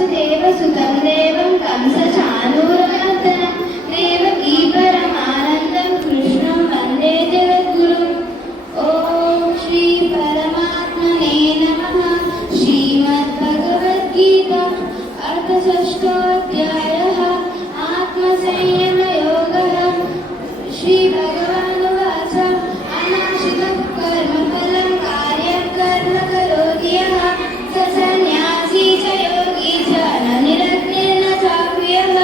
वसुदेवसुतं देवं कंसचाणूरमर्दनं देवकी परमानन्दं कृष्णं वन्दे जगद्गुरुम्। ॐ श्री परमात्मने नमः। श्रीमद्भगवद्गीता अर्थषष्ठोऽध्यायः आत्मसंयमयोगः। श्रीभगवानुवाच अनाशितं कर्मफलं कार्यं कर्म करोति यः स सन्न्यासी च योगी च न निरग्निर्न चाक्रियः।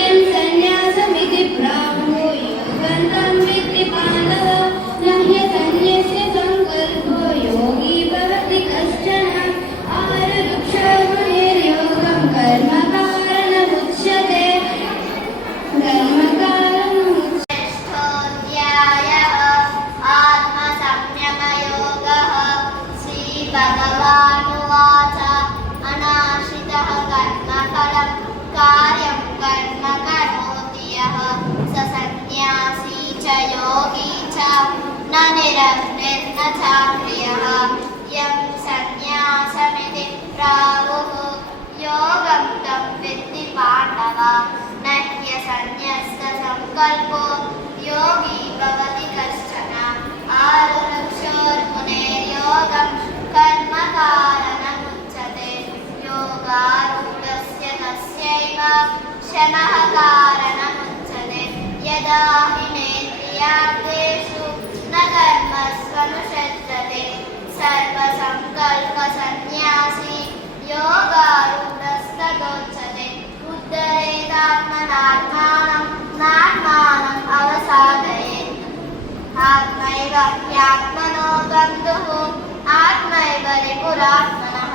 यं सन्न्यासमिति प्राहुः योगं तं विद्धि पाण्डव। न ह्यसन्न्यस्य सङ्कल्पो योगी भवति कश्चन। आरुरुक्षोर्मुनिर्योगं कर्मकारणमुच्यते। भगवानुवाच अनाश्रितः कर्मफलं कार्यं कर्म करोति यः स सन्न्यासी च योगी च न निरग्निर्न चाक्रियः। यं सन्न्यासमिति प्राहुः योगं तं विद्धि पाण्डव। न ह्यसन्न्यस्तसङ्कल्पो योगी भवति कश्चन। आरुरुक्षोर्मुनेर्योगं कर्मकारणमुच्यते। योगारूढस्य तस्यैव शमः कारणमुच्यते। यदा हि नेन्द्रियार्थेषु न कर्मस्वनुषज्यते सर्वसङ्कल्पसन्न्यासी योगारूढस्तदोच्यते। उद्धरेदात्मनात्मानं नात्मानम् अवसादयेत्। आत्मैव ह्यात्मनो बन्धुः आत्मैव रिपुरात्मनः।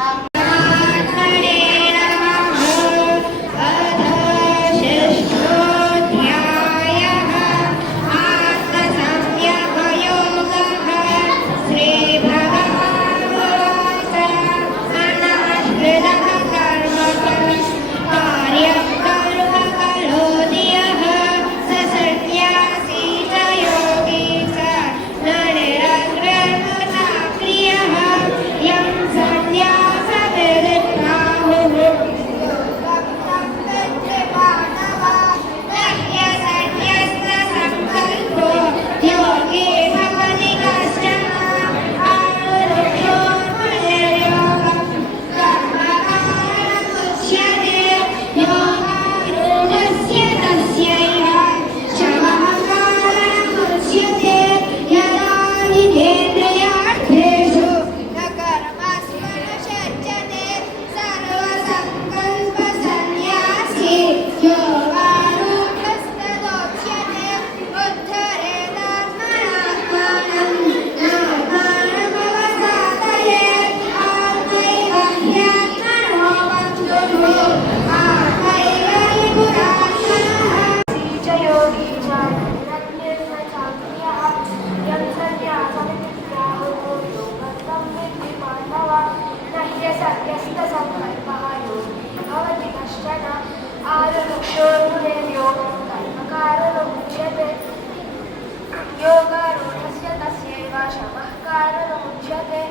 योगारूढस्य तस्यैव शमः कारणमुच्यते।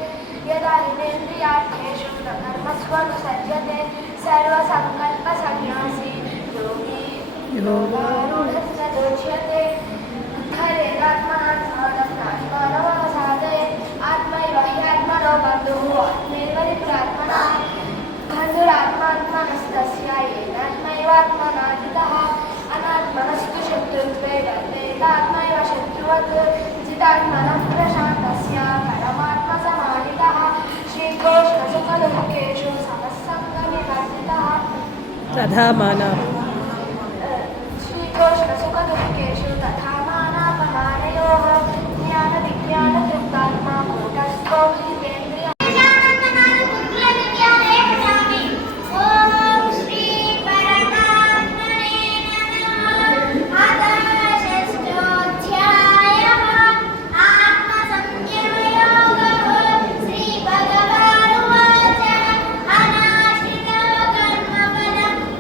यदा हिनेन्द्रियार्थेषु न कर्मस्वनुसज्जते सर्वसङ्कल्पसन्न्यासी योगी योगारूढस्य दोच्यते। उद्धरेदात्मनात्मानं नात्मानमवसादयेत्। आत्मैव ह्यात्मनो बन्धुः आत्मैव रिपुरात्मनः। बन्धुरात्मात्मनस्तस्य येनात्मैवात्मना जितः। अनात्मनस्तु शत्रुत्वे वर्तेतात्मैव शत्रुवत्। जितात्मनः प्रशान्तस्य परमात्मसमाहितः। शीतोष्णसुखदुःखेषु समस्सङ्गविवर्जितः। तथा माना शीतोष्णसुखदुःखेषु तथा मानापमानयोः। ज्ञानविज्ञानतृप्तात्मा कूटस्थो हितेन्द्रियः।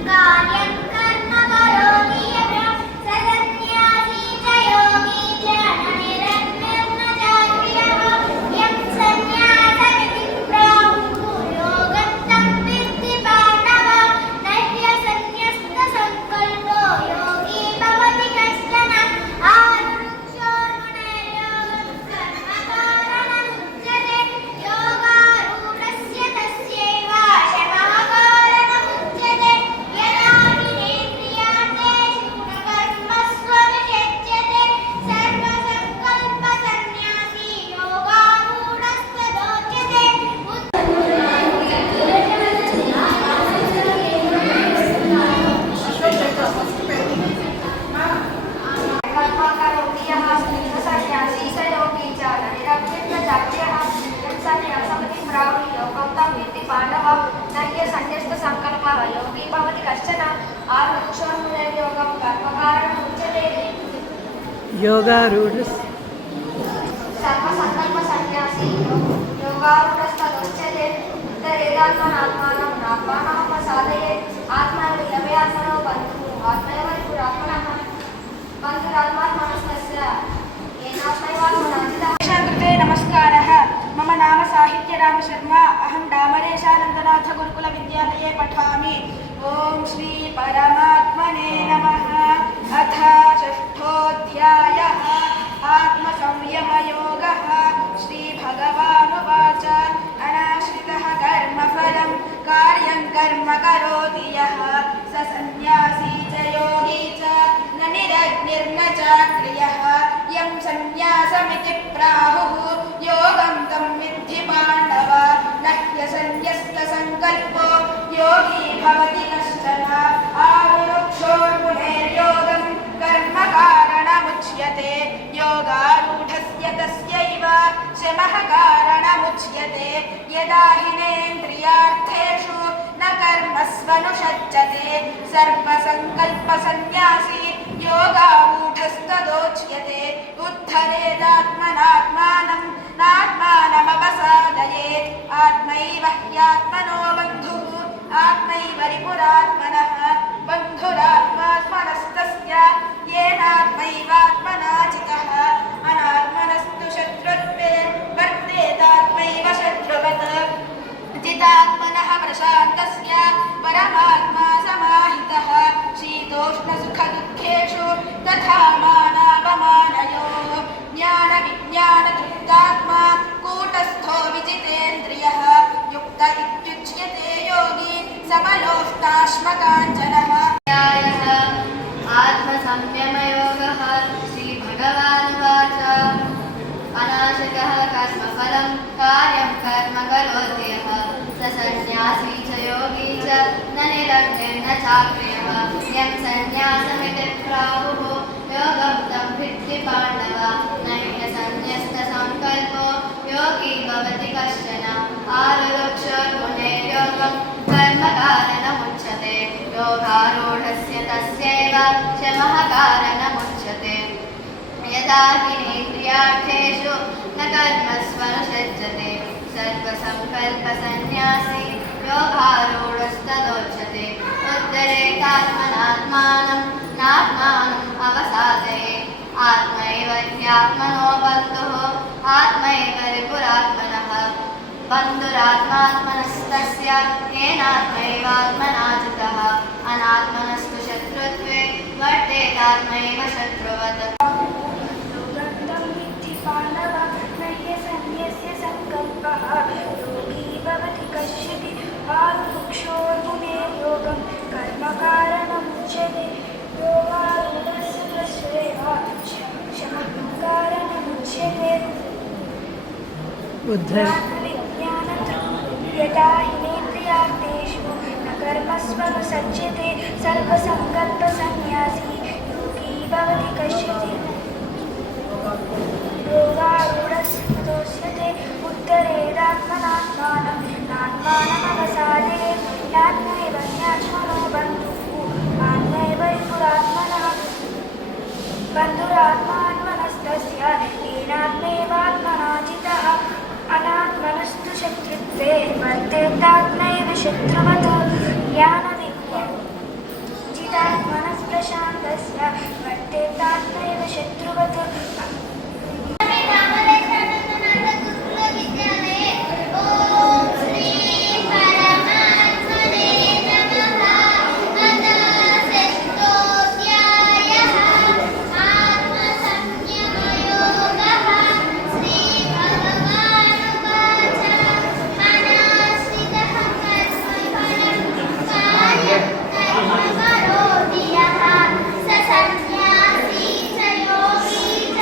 कार्य योगारूढ सर्वसङ्कल्पसन्न्यासी योगारूढस्तदुच्यते उत्तरेदात्मनात्मानं नात्मानमपसादयेत् आत्मैवयात्मनो बन्धुः आत्मैवरिपुरात्मनः बन्धुरात्मात्मनस्तस्य येनात्मैवात्मनाजितः। कृते नमस्कारः। मम नाम साहित्यरामशर्मा। अहं डामरेशानन्दनाथ गुरुकुलविद्यालये पठामि। ॐ श्री परमात्मने नमः। अथ षष्ठोऽध्यायः आत्मसंयमयोगः। श्रीभगवानुवाच अनाश्रितः कर्मफलं कार्यं कर्म करोति यः स सन्न्यासी च योगी च न निरग्निर्न चाक्रियः यं सन्न्यासमिति प्राहुः योगं तं विद्धि पाण्डव न ह्यसन्न्यस्तसङ्कल्पो योगी भवति कश्चन आरुरुक्षोर्मुनेर्योगं कर्मकारणमुच्यते योगारूढस्य तस्यैव शमः कारणमुच्यते यदा हिनेन्द्रियार्थेषु न कर्मस्वनुषज्जते सर्वसङ्कल्पसन्न्यासी योगारूढस्तदोच्यते उद्धरेदात्मनात्मानं नात्मानमवसादयेत् आत्मैव ह्यात्मनो बन्धुः आत्मैव रिपुरात्मनः बन्धुरात्मात्मनस्तस्य येनात्मैवात्मना जितः अनात्मनस्तु शत्रुत्वे वर्तेतात्मैव शत्रुवत् जितात्मनः प्रशान्तस्य परमात्मा समाहितः शीतोष्णसुखदुःखेषु तथा मानापमानयोः ज्ञानविज्ञानतृप्तात्मा कूटस्थो विजितेन्द्रियः युक्त इत्युच्यते योगी समलोष्टाश्मकाञ्चनः। आत्मसंयमयोगः। श्रीभगवानुवाच अनाश्रितः कर्मफलं कार्यं कर्म करोति यः स सन्न्यासी च योगी च न निरग्निर्न चाक्रियः यं सन्न्यासमिति प्राहुः योगं तं विद्धि पाण्डव न ह्यसन्न्यस्तसङ्कल्पो योगी भवति कश्चन आरुरुक्षोर्मुनेर्योगं कर्मकारणमुच्यते योगारूढस्य तस्यैव शमः कारणमुच्यते यदा हिनेन्द्रियार्थेषु न कर्मस्वनुषज्जते सर्वसङ्कल्पसन्न्यासी योगारूढस्तदोच्यते उद्धरेतात्मनात्मानं नात्मानम् अवसादयेत् आत्मैव ह्यात्मनो बन्धुः आत्मैव रिपुरात्मनः बन्धुरात्मात्मनस्तस्य येनात्मैवात्मना जितः अनात्मनस्तु शत्रुत्वे वर्तेतात्मैव शत्रुवत्। योगन्तं विद्धि पाण्डव न ह्यसन्न्यस्य सङ्कल्पः योगी भवति कश्चित् आरुरुक्षोर्मुनेर्योगं कर्मकारणमुच्यते योगारूढस्य तस्यैव शमः कारणमुच्यते यदा हिनेन्द्रियार्थेषु न कर्मस्वनुसज्जते सर्वसङ्कल्पसन्न्यासी योगी भवति कश्चित् योगारूढस्तदोच्यते उत्तरेदात्मनात्मानं नात्मानमवसादयेत् आत्मैव ह्यात्मनो बन्धुः आत्मैव रिपुरात्मनः बन्धुरात्मात्मनस्तस्य येनात्मैवात्मना जितः अनात्मनस्तु शत्रुत्वे वर्तेतात्मैव शत्रुवत् जितात्मनः प्रशान्तस्य वर्तेतात्मैव शत्रुवत्। करोति यः स सन्न्यासी च योगी च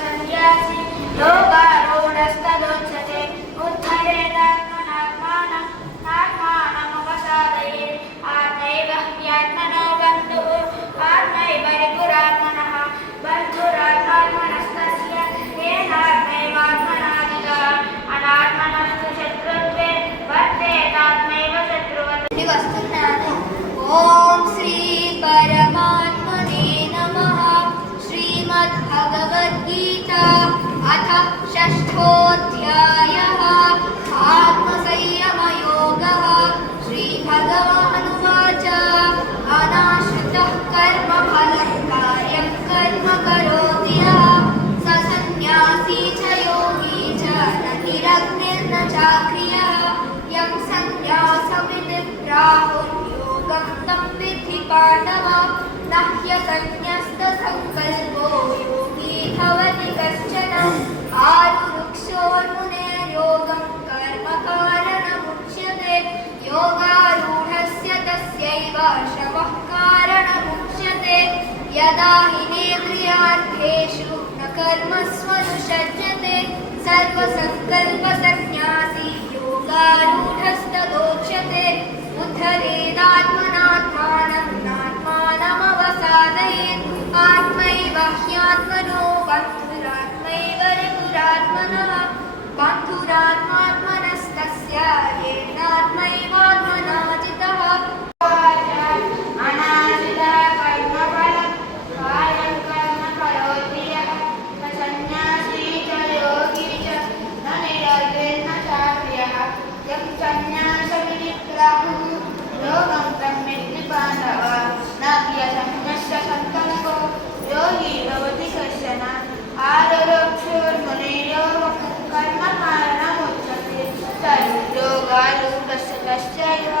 सन्न्यासी योगारूढस्तदोच्यते उद्धरेदात्मनात्मानं नात्मानमवसादयेत् आत्मैव ह्यात्मनो बन्धुः आत्मैव रिपुरात्मनः बन्धुरात्मात्मनस्तस्य येनात्मैवात्मना जितः अनात्मनस्तु शत्रुत्वे वर्तेतात्मैव शत्रुवत् ఇది వస్తున్నాను. ఓం శ్రీ పరమాత్మనే నమః. శ్రీమద్భగవద్గీత అథ షష్ఠోధ్యాయః. ఆత్మసంయమయోగః. శ్రీభగవానువాచ అనాశ్రితః కర్మఫలం కార్యం కర్మ కరోతి యః స సన్యాసీ చ యోగీ చ న నిరగ్నిర్న చాక్రియః యం సన్యాసమితి ప్రాహుర్యోగం తం విద్ధి పాండవ న హ్యసన్యస్తసంకల్పో యోగీ భవతి కశ్చన ఆరురుక్షోర్మునేర్యోగం కర్మ కారణముచ్యతే योगारूढस्य तस्यैव शमः कारणमुच्यते यदा हिनेन्द्रियार्थेषु न कर्मस्वनुषज्यते सर्वसङ्कल्पसन्न्यासी योगारूढस्तदोच्यते उद्धरेदात्मनात्मानं नात्मानमवसादयेत् आत्मैव ह्यात्मनो बन्धुरात्मैव रिपुरात्मनः बन्धुरात्मात्मनस्तस्य येनात्मैवात्मना जितः अनादिता कर्मफलं कार्यं कर्म करोति यः स सन्न्यासी च योगी च न निरग्निर्न चाक्रियः यं सन्न्यासमिति प्राहुः योगं तं विद्धि पाण्डव न ह्यसन्न्यस्य सङ्कल्पो योगी भवति कश्चन आरुरुक्षोर्मुनेर्योगं कर्म कारणमुच्यते योगारूढस्य तस्यैव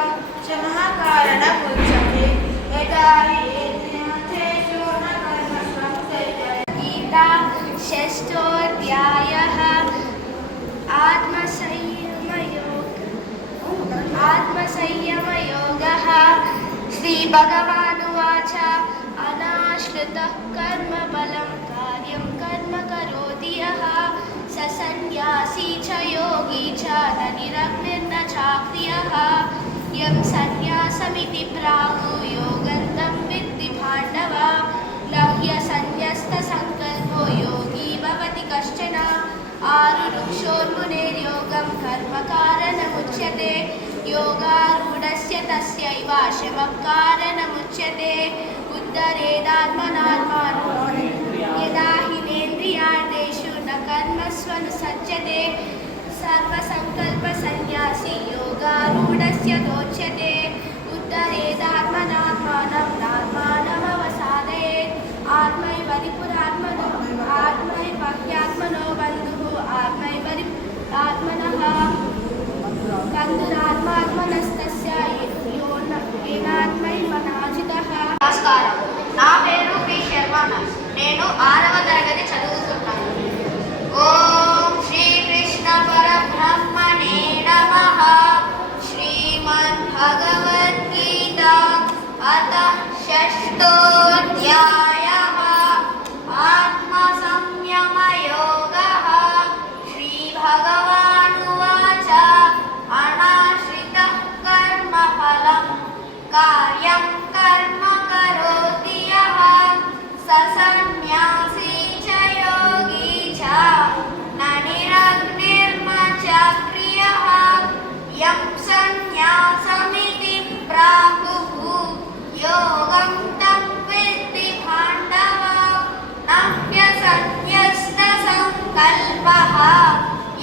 शमः कारणमुच्यते यदा हि इन्द्रियार्थेषु न कर्मस्वनुषज्यते गीता षष्ठोऽध्यायः आत्मसंयमयोगः श्रीभगवानुवाच अनाश्रितः कर्मफलं कार्यं कर्म करोति यः स सन्न्यासी च योगी च न निरग्निर्न चाक्रियः यं सन्न्यासमिति प्राहुः योगं तं विद्धि पाण्डव न ह्यसन्न्यस्तसङ्कल्पो योगी भवति कश्चन आरुरुक्षोर्मुनेर्योगं कर्म कारणमुच्यते योगारूढस्य तस्यैव शमः कारणमुच्यते उद्धरेदात्मनात्मानं यदा हिनेन्द्रियार्थेषु न कर्मस्वनुसज्जते सर्वसङ्कल्पसन्न्यासी योगारूढस्य दोच्यते उद्धरेदात्मनात्मानं नात्मानमवसादयेत् आत्मैव रिपुरात्मनो आत्मैव ह्यात्मनो बन्धुः आत्मैव रिपुरात्मनः बन्धुरात्मात्मनस्तस्य येनात्मैवना जितः. నమస్కారం. నా పేరు పి శర్మ. నేను 6వ తరగతి చదువుతున్నాను. ఓం శ్రీకృష్ణ పరబ్రహ్మణే నమః. శ్రీమద్భగవద్గీత అథ షష్ఠోధ్యాయः ఆత్మసంయమయోగः. శ్రీభగవానువాచ అనాశ్రితः కర్మఫలం कार्यं कर्म करोति यः स सन्न्यासी च योगी च न निरग्निर्न चाक्रियः यं सन्न्यासमिति प्राहुः योगं तं विद्धि पाण्डव न ह्यसन्न्यस्तसङ्कल्पः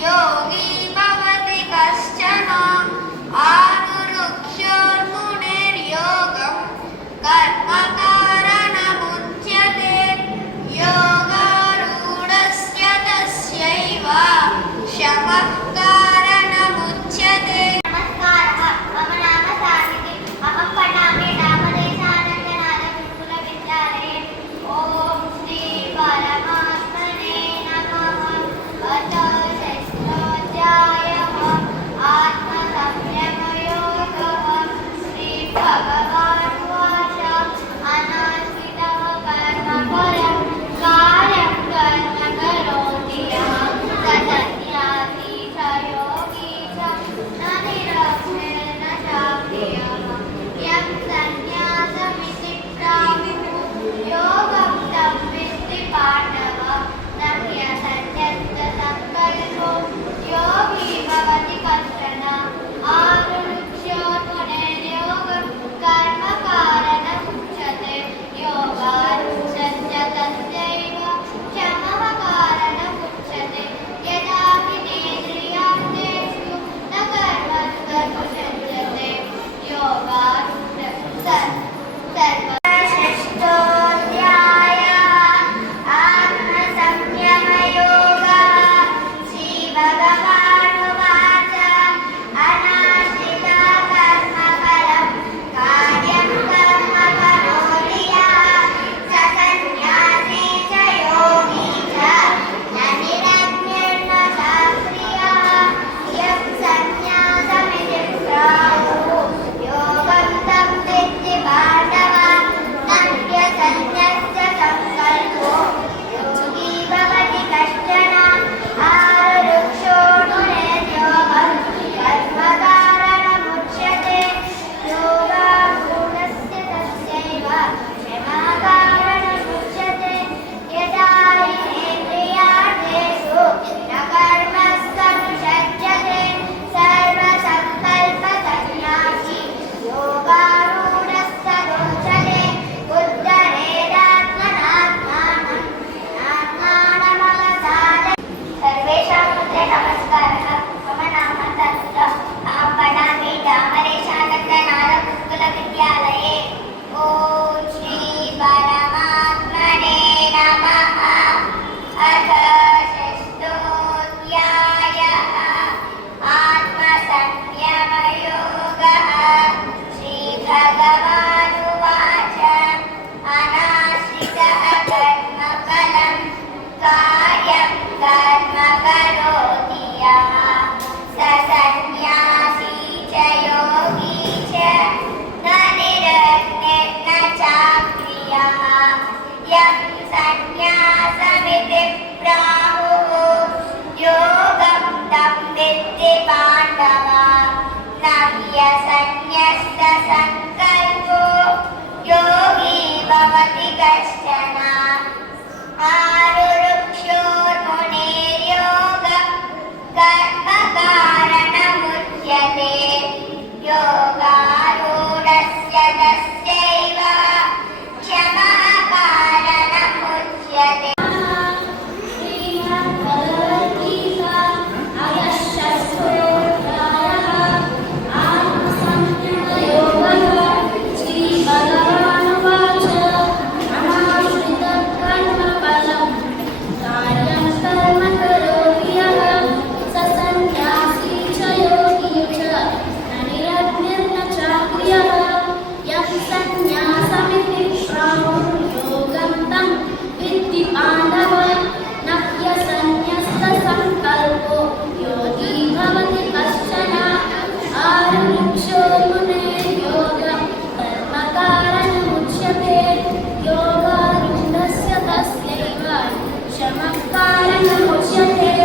योगी भवति कश्चन आरुरुक्षोर्मुनेर्योगं तस्यैव क्षमः कारणमुच्यते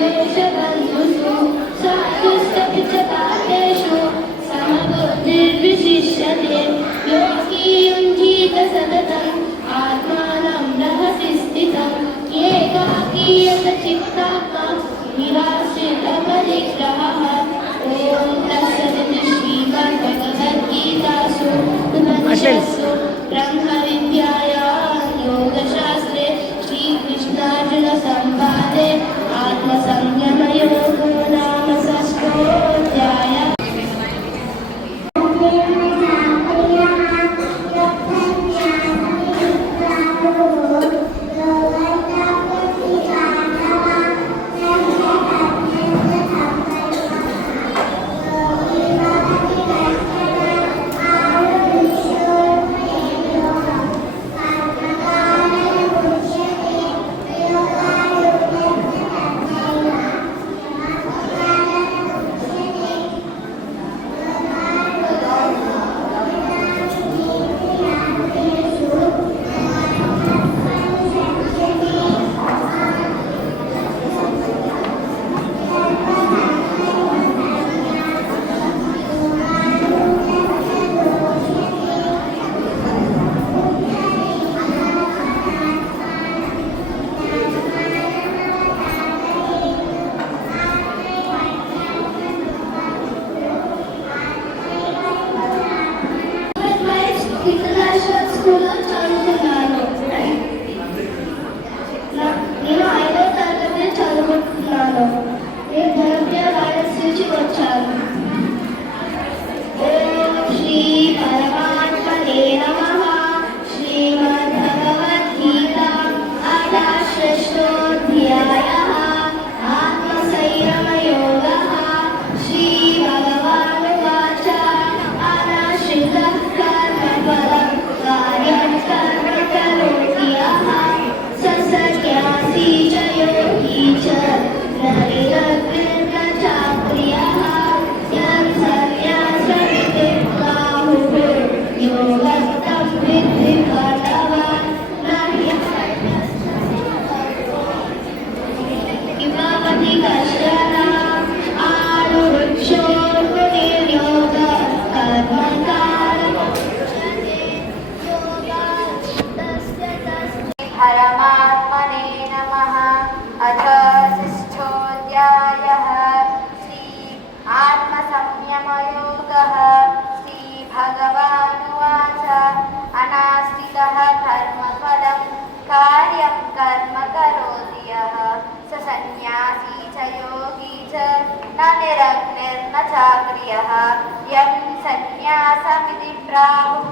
सर्वेषु साधुष्टपि च पापेषु समबुद्धिर्विशिष्यते योगी युञ्जीत सततम् आत्मानं रहसि स्थितं एकाकीयत चित्तात्मा निराश्रितपरिग्रहः ॐ तत्सदिति श्रीमद्भगवद्गीतासु उपनिषत्सु ब्रह्मविद्यायां योगशास्त्रे श्रीकृष्णार्जुनसंवादे आत्मसंयमयोगो नाम षष्ठोऽध्यायः। ఇంటర్నేషనల్ స్కూల్లో చదువుతున్నాను. నేను 5వ తరగతి చదువుతున్నాను. నేను ధనుర్య వైరస్ నుంచి వచ్చాను. ఓం శ్రీ పరమాత్మనే నమః. శ్రీమద్భగవద్గీత అథ షష్ఠోऽధ్యాయः ఆత్మసంయమయోగः. శ్రీభగవానువాచ అనాశ్రితః కర్మఫలం కార్యం కర్మ కరోతి యః స సన్యాసీ చ యోగీ చ న నిరగ్నిర్న చాక్రియః యత్ సన్యాసమితి ప్రాహుః యోగం తం విద్ధి పాండవాన్ న హి ఇమావతి కశ్యన ఆరుక్షోర్మునిర్యోగ కర్మకారముచ్యతే యోగాస్తస్య परमात्मने नमः। अथ षष्ठोऽध्यायः श्री आत्मसंयमयोगः। श्रीभगवानुवाच अनाश्रितः कर्मफलं कार्यं कर्म करोति यः स सन्न्यासी च योगी च न निरग्निर्न चाक्रियः यं सन्न्यासमिति प्राहुः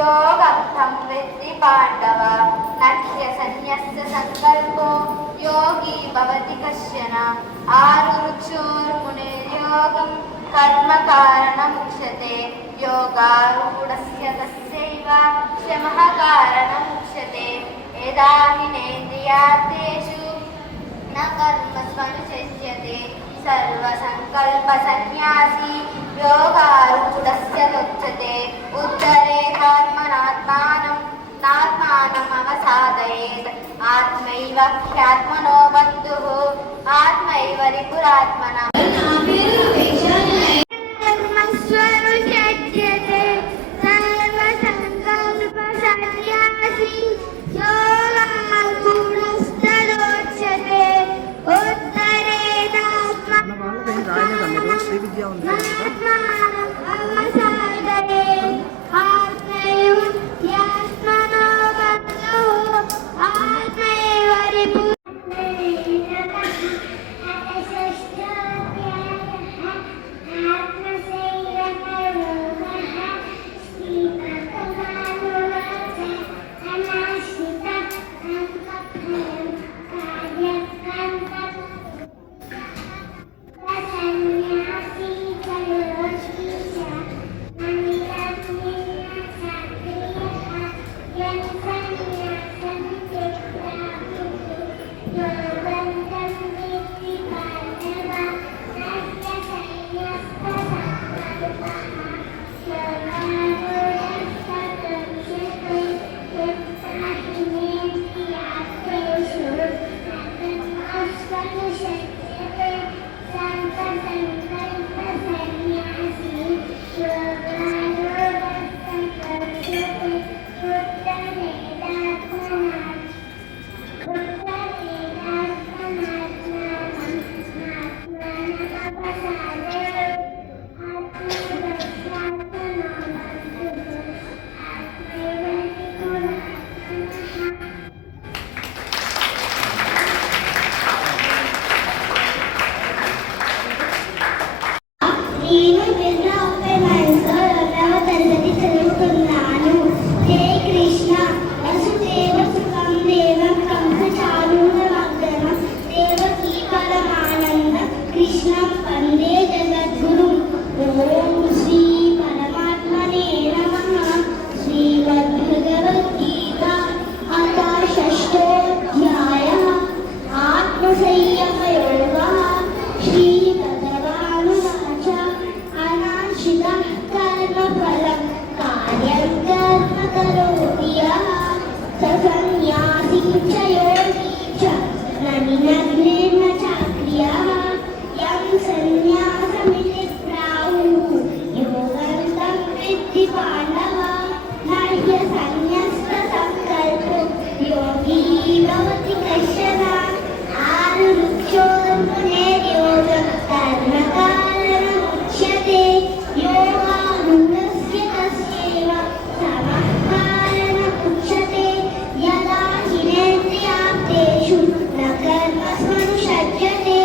योगं तं विद्धि पाण्डव न ह्यसन्न्यस्य सङ्कल्पो योगी भवति कश्चन आरुरुक्षोर्मुनिर्योगं कर्मकारणमुच्यते योगारूढस्य तस्यैव शमः कारणमुच्यते यदा हिनेन्द्रियार्थेषु न कर्मस्वनुशेष्यते सर्वसङ्कल्पसन्न्यासी योगारूढस्य तुच्यते उत्तरेतात्मनात्मानं नात्मानमवसादयेत् आत्मैव ह्यात्मनो बन्धुः आत्मैव रिपुरात्मनः कर्मस्वनुशेष्यते सर्वसङ्कल्पसन्न्यासी योगारूढस्तदोच्यते कृष्णं वन्दे जगद्गुरुं ॐ श्री परमात्मने नमः श्रीमद्भगवद्गीता अथ षष्ठोऽध्यायः आत्मसंयमयोगः श्रीभगवानुवाच अनाश्रितः कर्मफलं कार्यं कर्म करोति यः स सन्न्यासी च योगी च न निमग्नेन चाक्रियः यं सन्न्यासमिति प्राहुः योगं तं विद्धि पाण्डव न ह्यसन्न्यस्तसङ्कल्पो योगी भवति कश्चन आरुरुक्षोर्मुनेर्योगं कर्मकारणमुच्यते योगारूढस्य तस्यैव समः कारणमुच्यते यदा हिनेन्द्रियार्थेषु न कर्मस्वनुषज्यते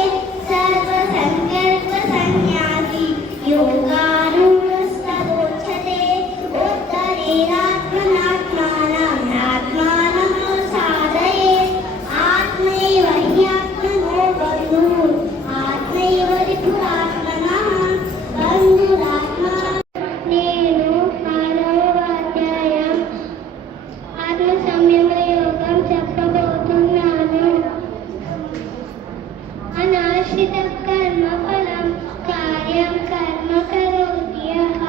सर्वसङ्कल्पसन्न्यासी योगारूढस्तदोच्यते उत्तरेणात्मनात्मानमवसादयेत् आत्मैव ह्यात्मनो बन्धुः आत्मैव रिपुरात्मनः बन्धुरात्मा నేను 6వ అధ్యాయం ఆత్మ సంయమ యోగం చెప్పబోతున్నాను. అనాశ్రిత కర్మ ఫలం కార్యం కర్మ కరోతి యః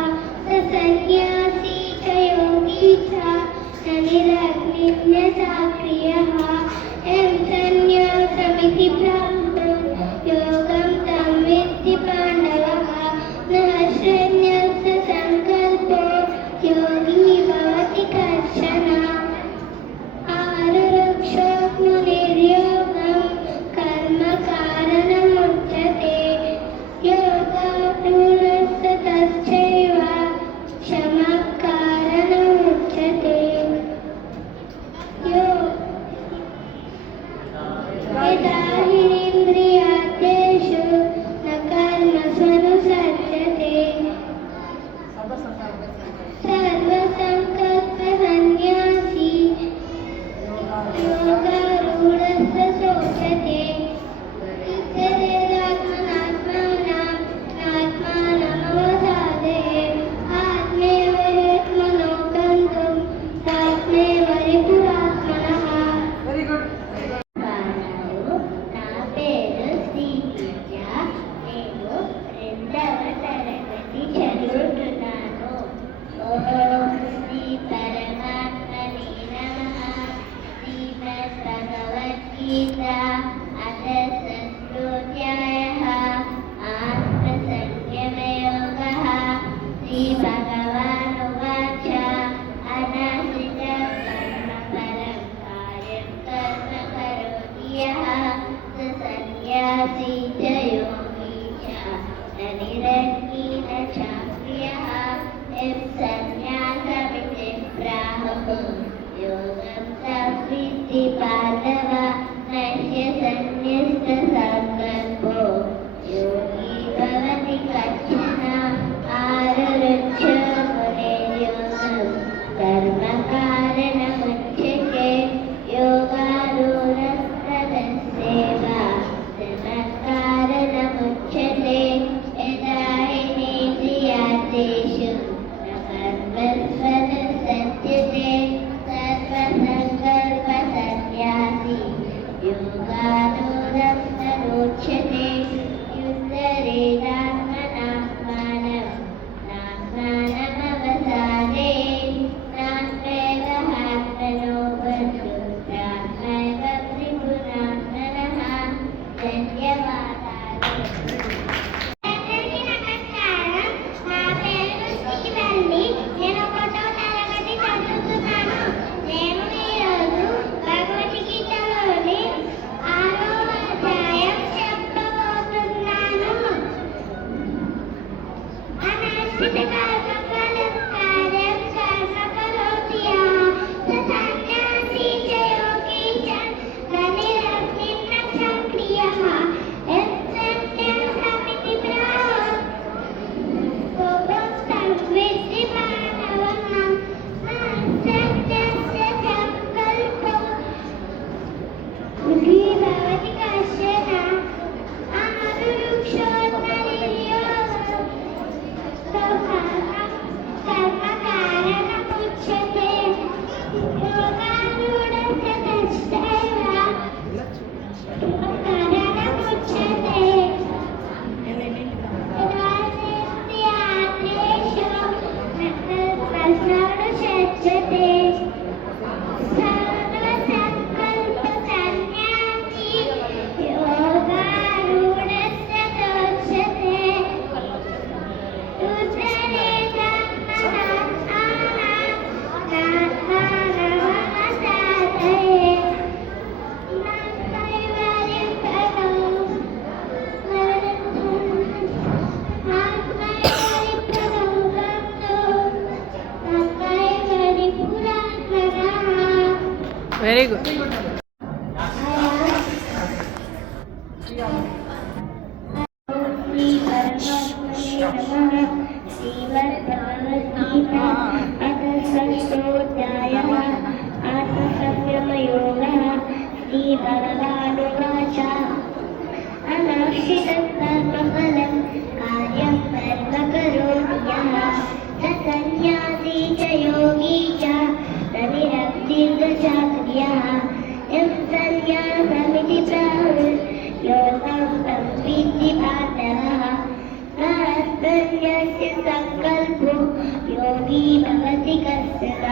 స సన్యాసీ చ యోగి చ న నిరగ్నిర్న చాక్రియః యం సన్యాసమితి ప్రాప్తో యోగం తం విద్ధి పాండవః న సన్న్యస్య సంకల్పో యోగి భవతి కర్షణ ఆరురుక్షోర్మునిర్యోగం కర్మ కారణముచ్యతే యోగారూఢస్య తస్యైవ శమః కారణముచ్యతే యదా హినేంద్రియార్థేషు న కర్మస్వనుసజ్జతే सर्वसङ्कल्पसन्न्यासी योगारूढस्य शोचते आत्मानमवसादयेत् आत्मैव ह्यात्मनो बन्धुः आत्मैव रिपुरात्मनः. నా పేరు శ్రీవిద్య. నేను 2వ తరగతి చదువుతున్నాను. ఓం శ్రీ పరమాత్మనే నమః. శ్రీమద్భగవద్గీత అథ షష్ఠోऽధ్యాయः ఆత్మసంయమయోగः శ్రీభగవానువాచ అనాశ్రితం కర్మఫలం కార్యం కర్మ కరోతి యః స సన్యాసీ చ యోగి చ న నిరగ్నిర్న చాక్రియः యం సన్యాసమితి ప్రాహుః యోగం తం విద్ధి పాండవ న హ్యసన్న్యస్తసङ्कल्पो योगी भवति कश्चन आरुरुक्षोर्मुनिर्योगं कर्मकारणमुच्यते योगारूढस्तदस्यैव समः श्री परमात्मने नमः। श्रीमद्भगवद्गीता अथ षष्ठोऽध्यायः। आत्मसंयमयोगः। श्रीभगवानुवाच अनाश्रितं कर्मफलं कार्यं कर्म करोति यः स सन्न्यासी च योगी च स निरग्निर्दशाक्रियः। यं सन्न्यासमिति प्राहुर्योगं तं विद्धि पार्थः। नास्त्यस्य संकल्पो योगी भवति कश्चन।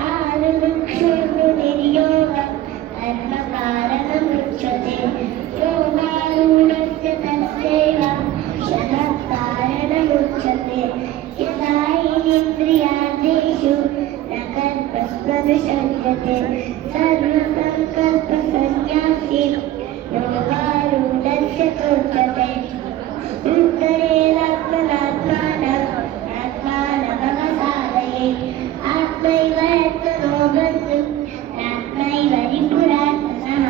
आरुरुक्षोर्निर्योगं कर्मकारणमुच्यते। योगारूढस्य तस्यैव शमः कारणमुच्यते। यदा इन्द्रियार्थेषु न कल्पस्वनुषज्यते सर्वसङ्कल्पसन्न्यासी योगारूढस्य उच्यते। उत्तरेणात्मनात्मानमवसादये आत्मैव यत्नो बन्धुः नात्मैव रिपुरात्मनः।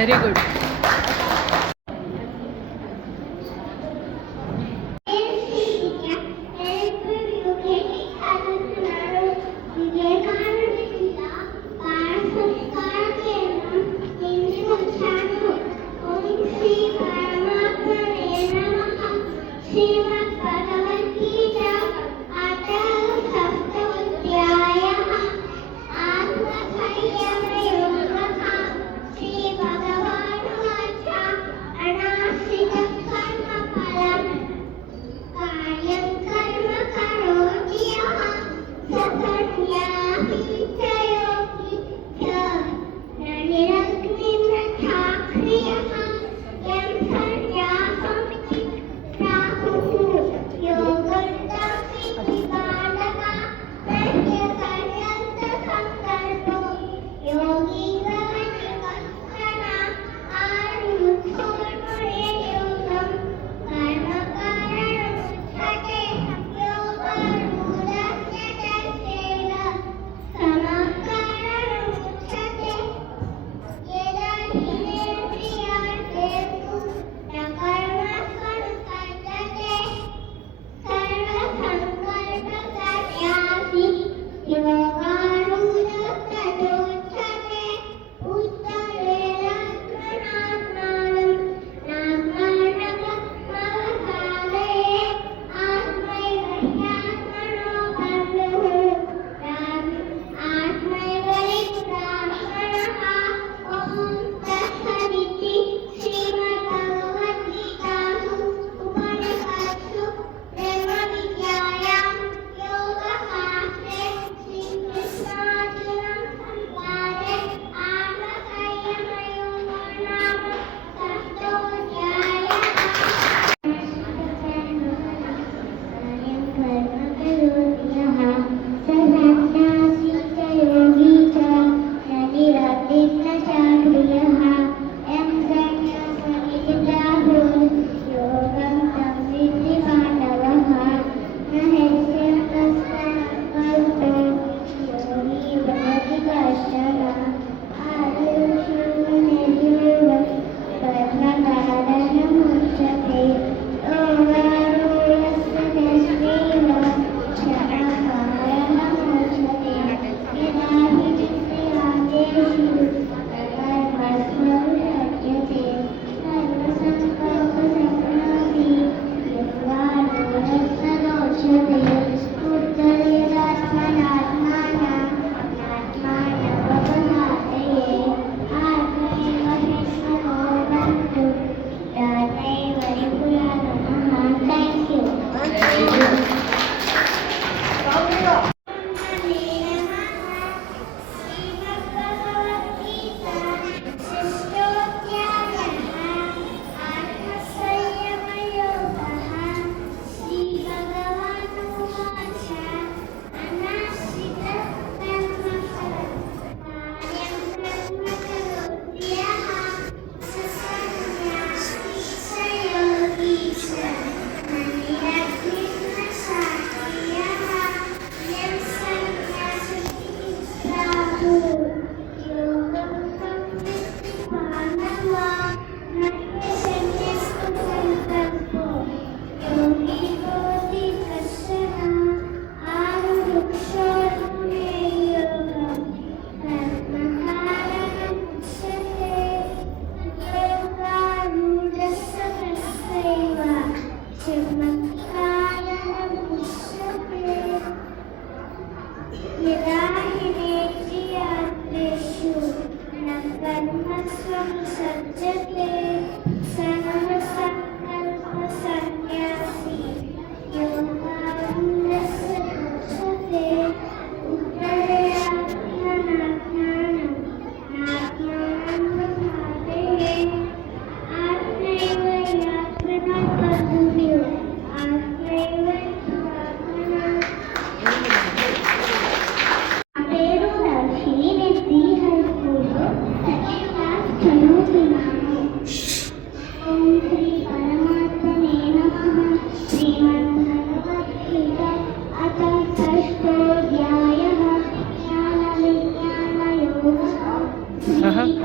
Very good. श्रीमद्भगवद्गीता अथ षष्ठोऽध्यायः। आत्मसंयमयोगः।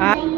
आरु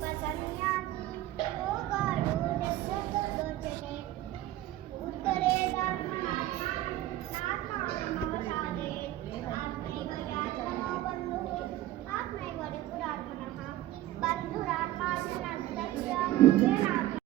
उपसंयाति योगारूढस्य तद्वचने उत्तरेदात्मनात्मानमवसादयेत् आत्मैव यात्मनो बन्धुः आत्मैव रिपुरात्मनः बन्धुरात्मा जनस्तस्य येनात्मा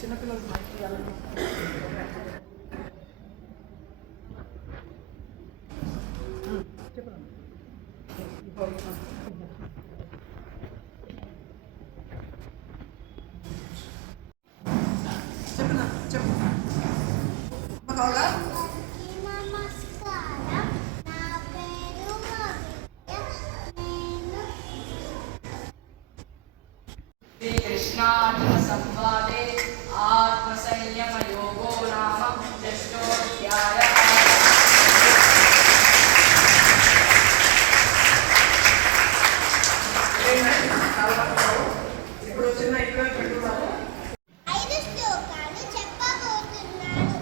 చిన్నపిల్లలకి మైక్ ఇవ్వాలని చెప్పండి. చెప్పు అందరికీ నమస్కారం. నా పేరు భవ్య. నేను श्रीकृष्णार्जुन संवादे आत्मसंयम योगो नाम षष्ठोऽध्यायः। ఇప్పుడు చిన్న ఇక్కడ పెట్టుకున్నాము. 5 శ్లోకాలు చెప్పబోతున్నాను.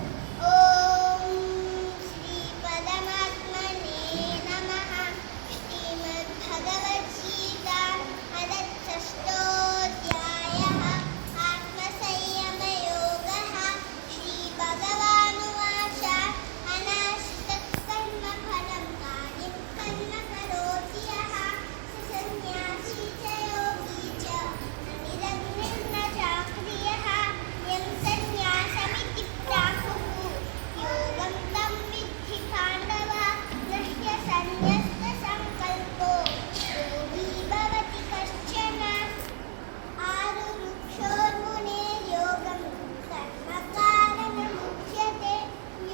ఓం శ్రీ పరమాత్మనే నమః. శ్రీమద్భగవద్గీత షష్ఠోऽధ్యాయः. ఆత్మసంయమయోగः. శ్రీభగవానువాచ అనాశ్రితకర్మఫలం కార్యం కర్మ కరోతి యః స సన్యాసీ చ యోగీ చ నిరగ్నిర్న చాక్రియః యం సన్యాసమితి ప్రాహుః యోగం తం విద్ధి పాండవ నహ్య సన్యస్త సంకల్పో యోగీ భవతి కశ్చన. 6 వృక్షోర్మునేర్యోగం కర్మకారణముచ్యతే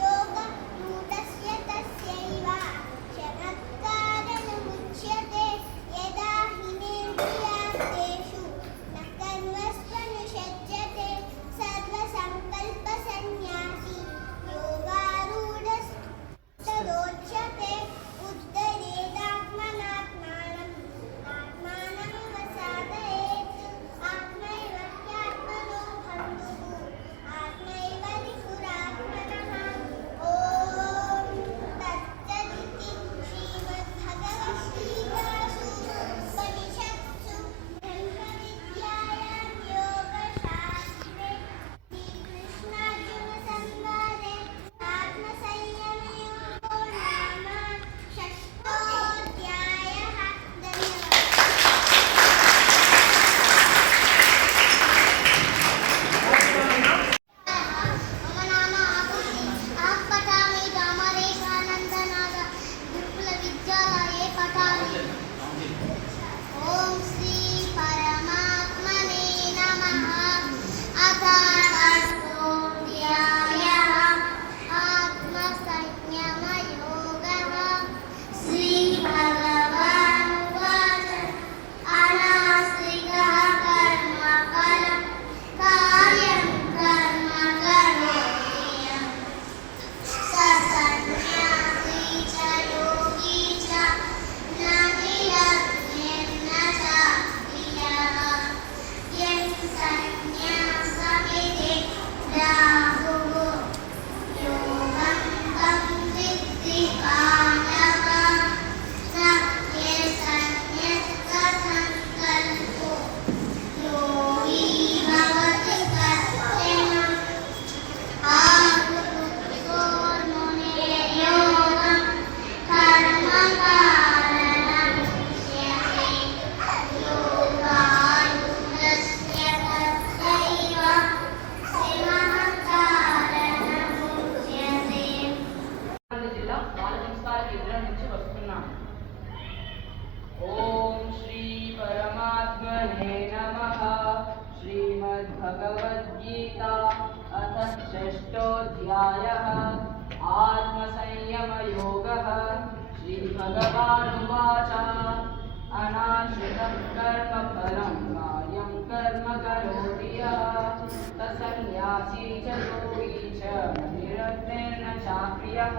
యోగరూఢస్య తస్యైవ క్షమకారణముచ్యతే యదా హినేంద్రియార్థేషు న కర్మస్వనుషజ్యతే సర్వసంకల్పసన్యాసీ యోగారూఢస్తదోచ్యతే ఉద్ధరేదాత్మనాత్మానం ఆత్మానమవసాదయేత్ ఆత్మైవ హ్యాత్మనో బంధుః ఆత్మైవ రిపురాత్మనః. ఓం తత్సదితి. శ్రీమద్భగవద్గీతాసు ఉపనిషత్సు బ్రహ్మవిద్యాయాం యోగశాస్త్రే శ్రీకృష్ణార్జున సంవాదే ఆత్మసంయమయోగో నామ షష్ఠోऽధ్యాయः. ధన్యవాదాలు. మమ నామ ఆకృతి. అహం పఠామి రామరేఖానందనాథ గురుకుల విద్యాలయే పఠామి. ఓం శ్రీ పరమాత్మనే నమః. అథ షష్ఠోऽధ్యాయः. ఆత్మసంయమయోగः. శ్రీభగవానువాచ అనాశ్రితః కర్మఫలం కార్యం కర్మ కరోతి యః స సన్యాసీ చ యోగీ చ న నిరగ్నిర్న చాక్రియః యం సన్యాసమితి ప్రాహుః యోగం తం విద్ధి పాండవ నహ్య సన్యస్త సంకల్పో యోగీ భవతి కశ్చన. 6 వృక్షోర్మునేర్యోగం కర్మకారణముచ్యతే యోగారూఢస్య తస్యైవ శ్రీమహత్కారణముచ్యతే. జిల్లా బాల సంస్కార కేంద్రం నుంచి వస్తున్నాను. ఓం శ్రీ పరమాత్మనే నమః. శ్రీమద్భగవద్గీత అథ షష్ఠోऽధ్యాయः. ఆత్మసంయమయోగः. శ్రీభగవానువాచ అనాశ్రితం కర్మఫలం కార్యం కర్మ కరోతి యః స సన్యాసీ చ యోగీ చ నిరగ్నిర్న చాక్రియః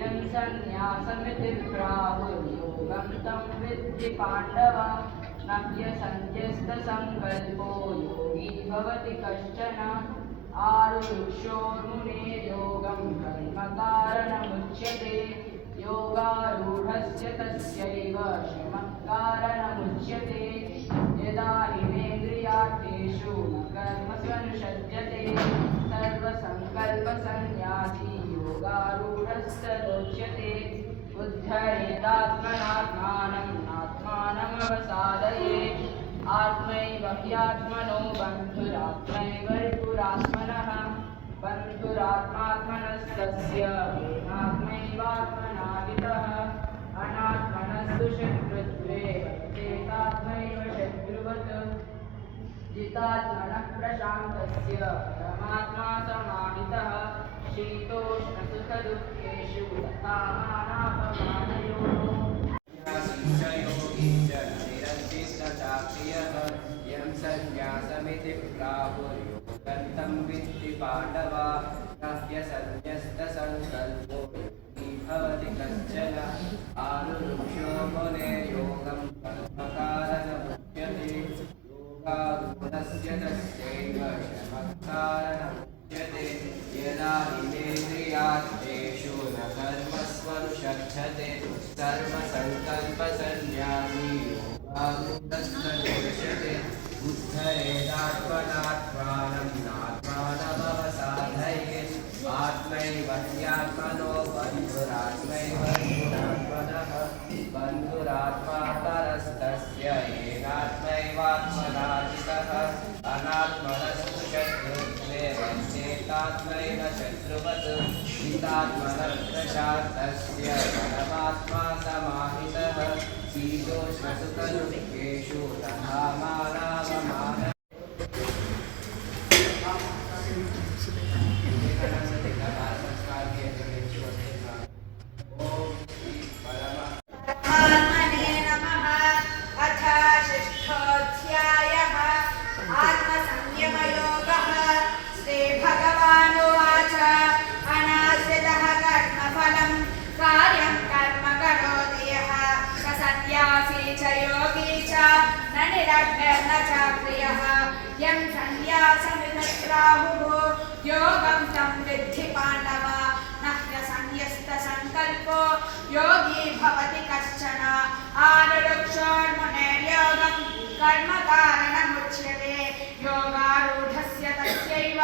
యం సన్యాసమితి ప్రాహుర్యోగం తం విద్ధి పాండవ నహ్య సన్యస్త సంకల్పో యోగీ భవతి కశ్చన. 6 వృక్షోర్మునేర్యోగం కర్మకారణముచ్యతే योगारूढस्य तस्यैव श्रमः कारणमुच्यते यदा हिनेन्द्रियार्थेषु न कर्मस्वनुषज्यते सर्वसङ्कल्पसन्न्यासी योग योगारूढस्तदोच्यते उद्धरेदात्मनात्मानं नात्मानमवसादयेत् आत्मैव ह्यात्मनो बन्धुरात्मैव रिपुरात्मनः बन्धुरात्मात्मनस्तस्य येनात्मैवात्मनादितः अनात्मनस्तु शत्रुत्वे वर्तेतात्मैव शत्रुवत् जितात्मनः प्रशान्तस्य परमात्मा समाहितः शीतोष्णसुखदुःखेषु तथा मानापमानयोः यं सन्न्यासमिति प्राहुर्योगन्तं विद्धि पाण्डवा ह्यसन्न्यस्तसङ्कल्पो योगी भवति कश्चन आरुरुक्षो मुनेर्योगं कर्मकारणमुच्यते योगारूढस्य तस्यैव शमत्कारणमुच्यते यदा हिनेन्द्रियार्थेषु न कर्मस्वनुषज्जते सर्वसङ्कल्पसन्न्यासी योगारूढस्तदोच्यते उद्धरेदात्मनात्मानं नात्मानमवसाधयेत् आत्मैव ह्यात्मनो बन्धुरात्मैव रिपुरात्मनः बन्धुरात्मा परस्तस्य येनात्मैवात्मनाजितः अनात्मनस्तु शत्रुत्वे वर्तेतात्मैव शत्रुवत् जितात्मनः प्रशान्तस्य परमात्मा समाहितः शीतोष्णसुखदुःखेषु तथा मानावमान परमात्मने नमः। अथ षष्ठोऽध्यायः आत्मसंयमयोगः। श्रीभगवानुवाच अनाश्रितः कर्मफलं कार्यं कर्म करोति यः स सन्न्यासी च योगी च न निरग्निर्न चाक्रियः यं सन्न्यासमिदत्राहुः योगं तं विद्धि पाण्डव न ह्यसन्न्यस्तसङ्कल्पो योगी भवति कश्चन आरुरुक्षोर्मुनेर्योगं कर्मकारणमुच्यते योगारूढस्य तस्यैव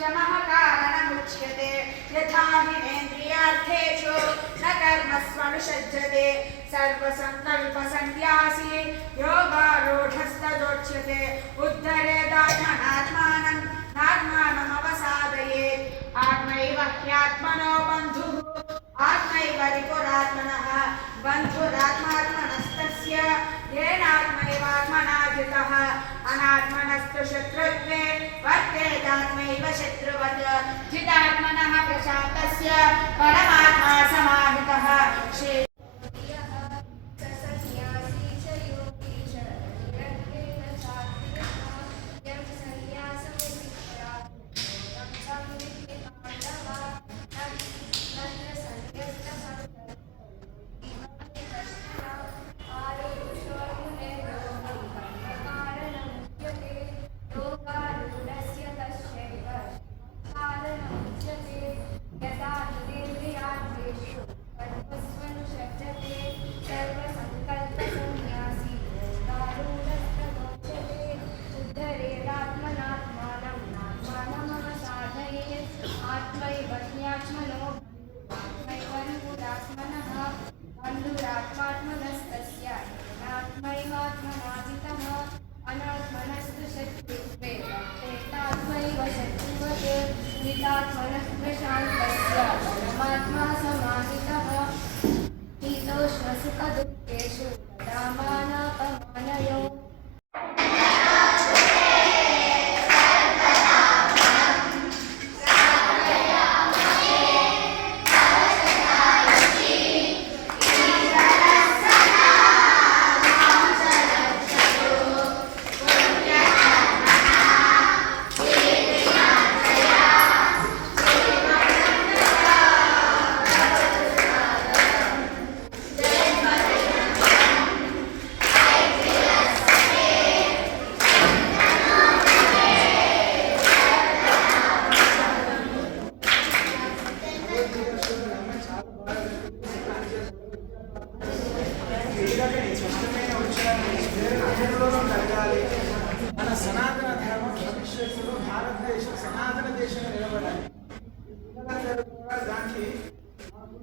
शमः कारणमुच्यते यथा हिनेन्द्रियार्थेषु न कर्मस्वनुषज्जते सर्वसङ्कल्पसन्न्यासी योगारूढस्तदोच्यते उद्धरेदात्मनात्मानं नात्मानमवसादयेत् आत्मैव ह्यात्मनो बन्धुः आत्मैव रिपुरात्मनः बन्धुरात्मात्मनस्तस्य येनात्मैवात्मना जितः अनात्मनस्तु शत्रुत्वे वर्तेतात्मैव शत्रुवत् जितात्मनः प्रशान्तस्य परमात्मा समाहितः जितात्मनः प्रशान्तस्य परमात्मा समाहितः शीतोष्णसुखदुःखेषु तथा मानापमानयोः जय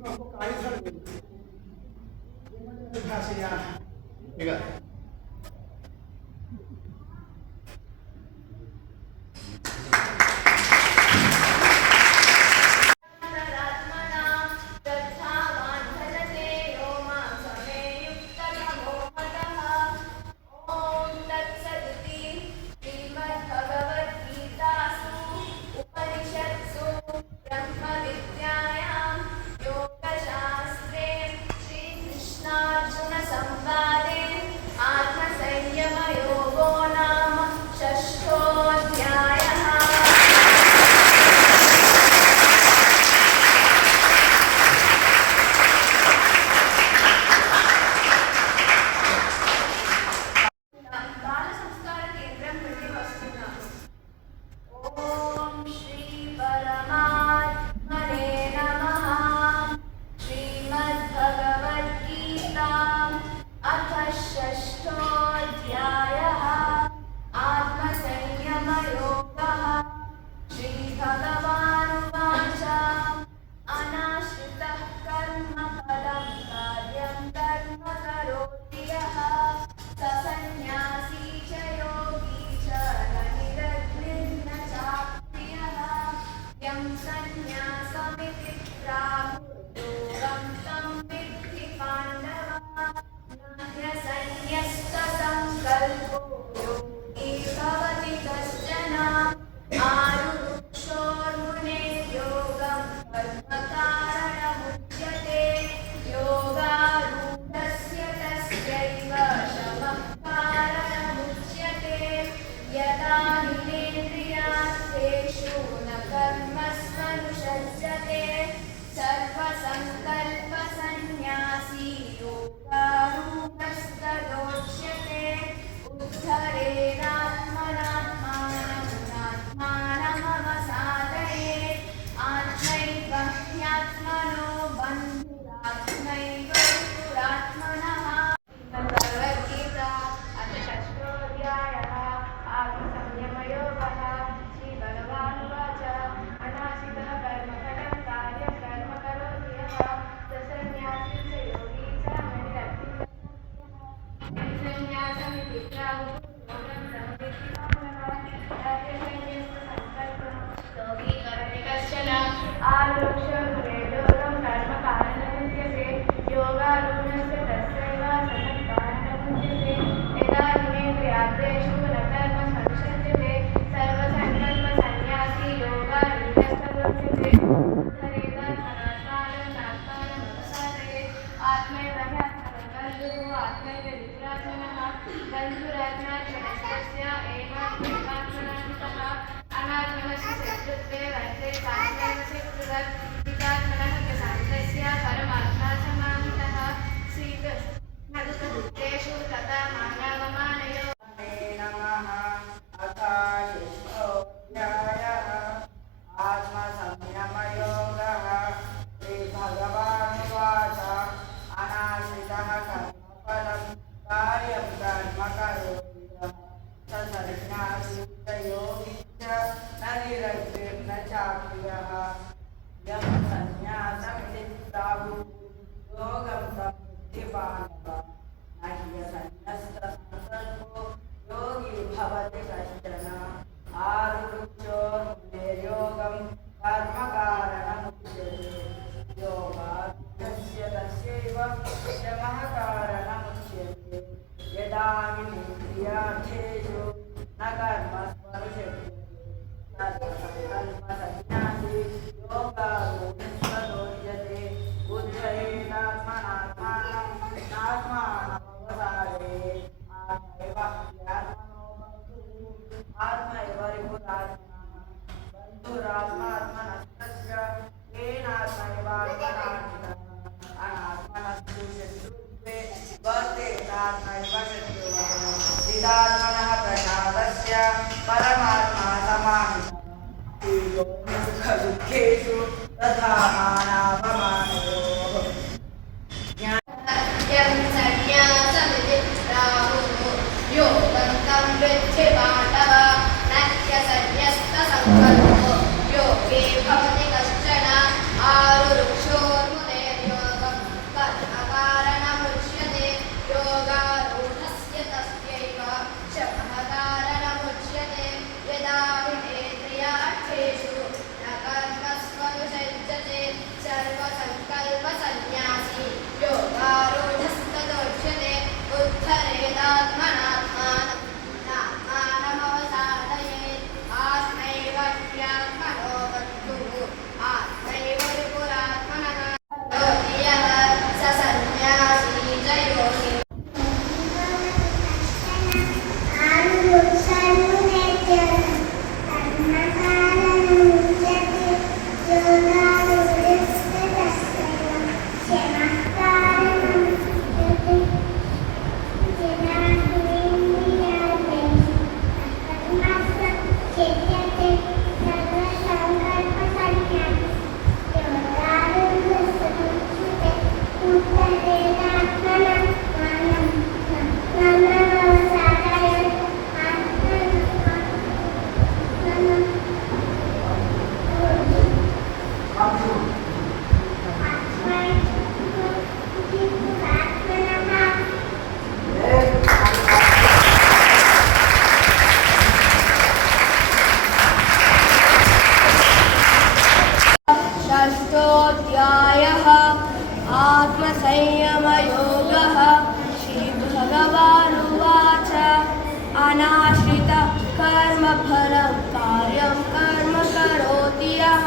ఒక్కొక్క ఆయుధాలు భాషయా ఇక योगे भवति कश्चन आरुरुक्षोर्मुने आत्मसंयमयोगः। श्रीभगवानुवाच अनाश्रित कर्मफलं कार्यं कर्म करोति यः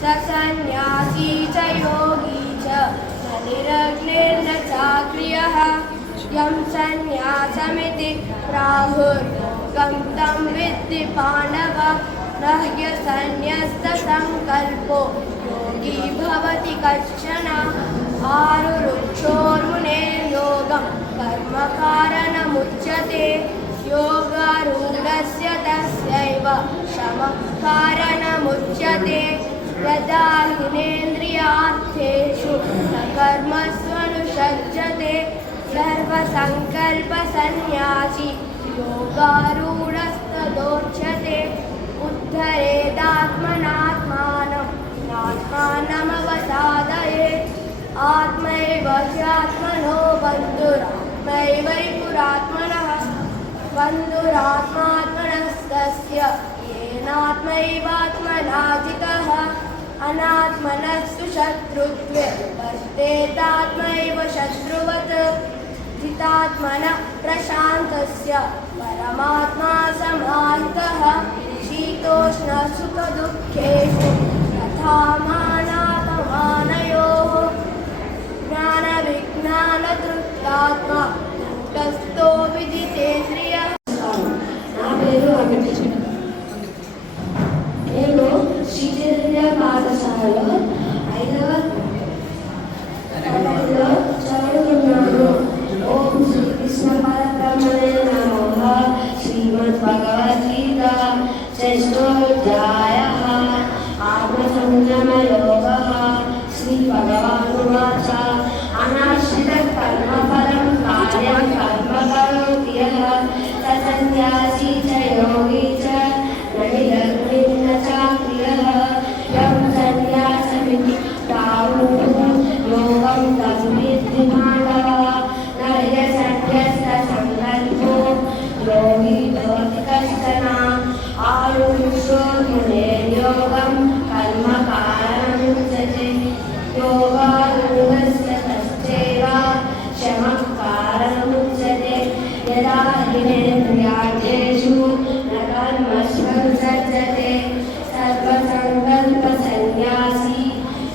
स सन्न्यासी च योगी च न निरग्निर्न चाक्रियः। यं सन्न्यासमिति प्राहुर्योगं तं विद्धि पाण्डव। न ह्यसन्न्यस्तसङ्कल्पो योगी भवति कश्चन। आरुरुक्षोर्मुनेर्योगं कर्मकारणमुच्यते। योगारूढस्य तस्यैव शमः कारणमुच्यते। यदा हिनेन्द्रियार्थेषु न कर्मस्वनुषज्यते सर्वसङ्कल्पसन्न्यासी योगारूढस्तदोच्यते। उद्धरेदात्मनात्मानं नात्मानमवसादयेत्। आत्मैव ह्यात्मनो बन्धुरात्मैवैपुरात्मनः। बन्धुरात्मात्मनस्तस्य येनात्मैवात्मना जितः। अनात्मनस्तु शत्रुत्वे वर्तेतात्मैव शत्रुवत्। जितात्मनः प्रशान्तस्य परमात्मा समाहितः। शीतोष्णसुखदुःखेषु तथा मानापमानयोः। ज्ञानविज्ञानतृप्तात्मा कूटस्थो विदितेन्द्रियः। నా పేరు అమిత్. నేను శ్రీచైతన్య పాఠశాలలో 5వ తరగతిలో చదువుతున్నాను. ఓం శ్రీకృష్ణ పరబ్రహ్మణే నమః. శ్రీమద్భగవద్గీత షష్ఠోధ్యాయః ఆత్మసంయమయోగः. శ్రీభగవానువాచ అనాశ్రిత కర్మఫలం కార్యం కర్మ కరోతి యః स सन्न्यासी च योगी च न निरग्निर्न चाक्रियः। यं सन्न्यासमिति प्राहुर्योगं तं विद्धि पाण्डव। न ह्यसन्न्यस्तसङ्कल्पो योगी भवति कश्चन। आरुरुक्षोर्मुनेर्योगं कर्म कारणमुच्यते। योगारूढस्य तस्यैव शमः कारणमुच्यते। यदा हिनेन्द्रियार्थेषु न कर्मस्वनुषज्यते सर्वसङ्कल्पसन्न्यासी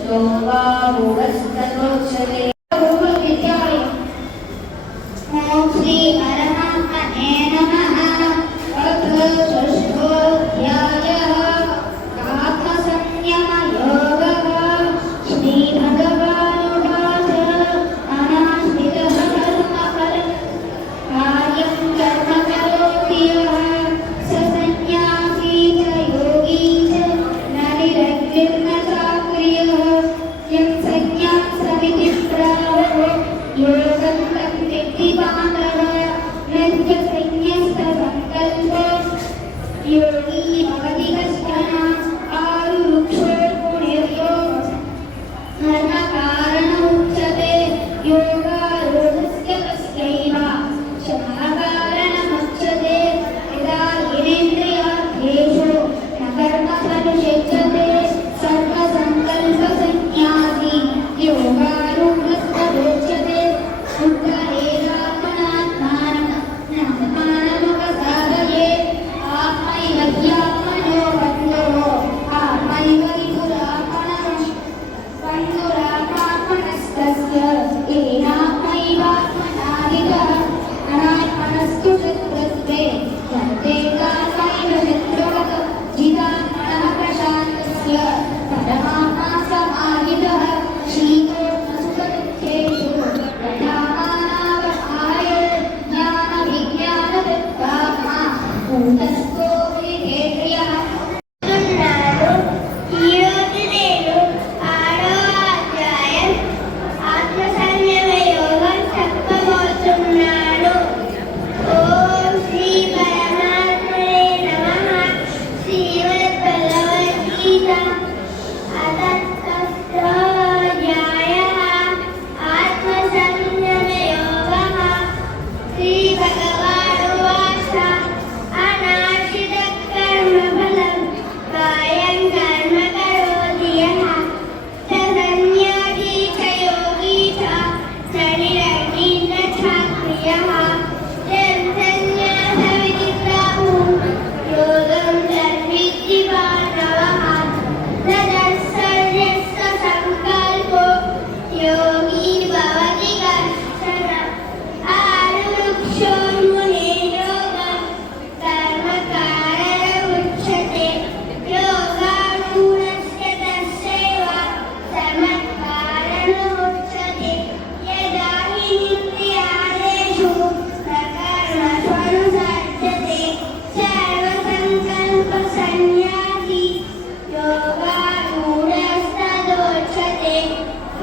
योगारूढस्तदोच्यते। ओम श्री परमात्मने नमः। अथ षष्ठोऽध्यायः आत्मसंयमयोगः। श्रीभगवानुवाच अनाश्रितः कर्मफलं कार्यं कर्म करोति यः स सन्न्यासी च योगी च न निरग्निर्न चाक्रियः। यं सन्न्यासमिति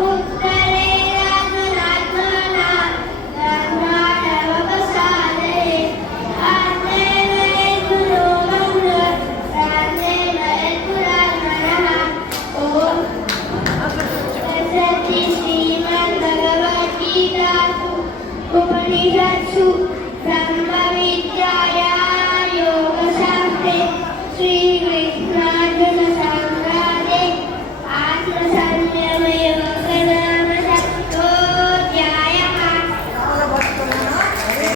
Oh,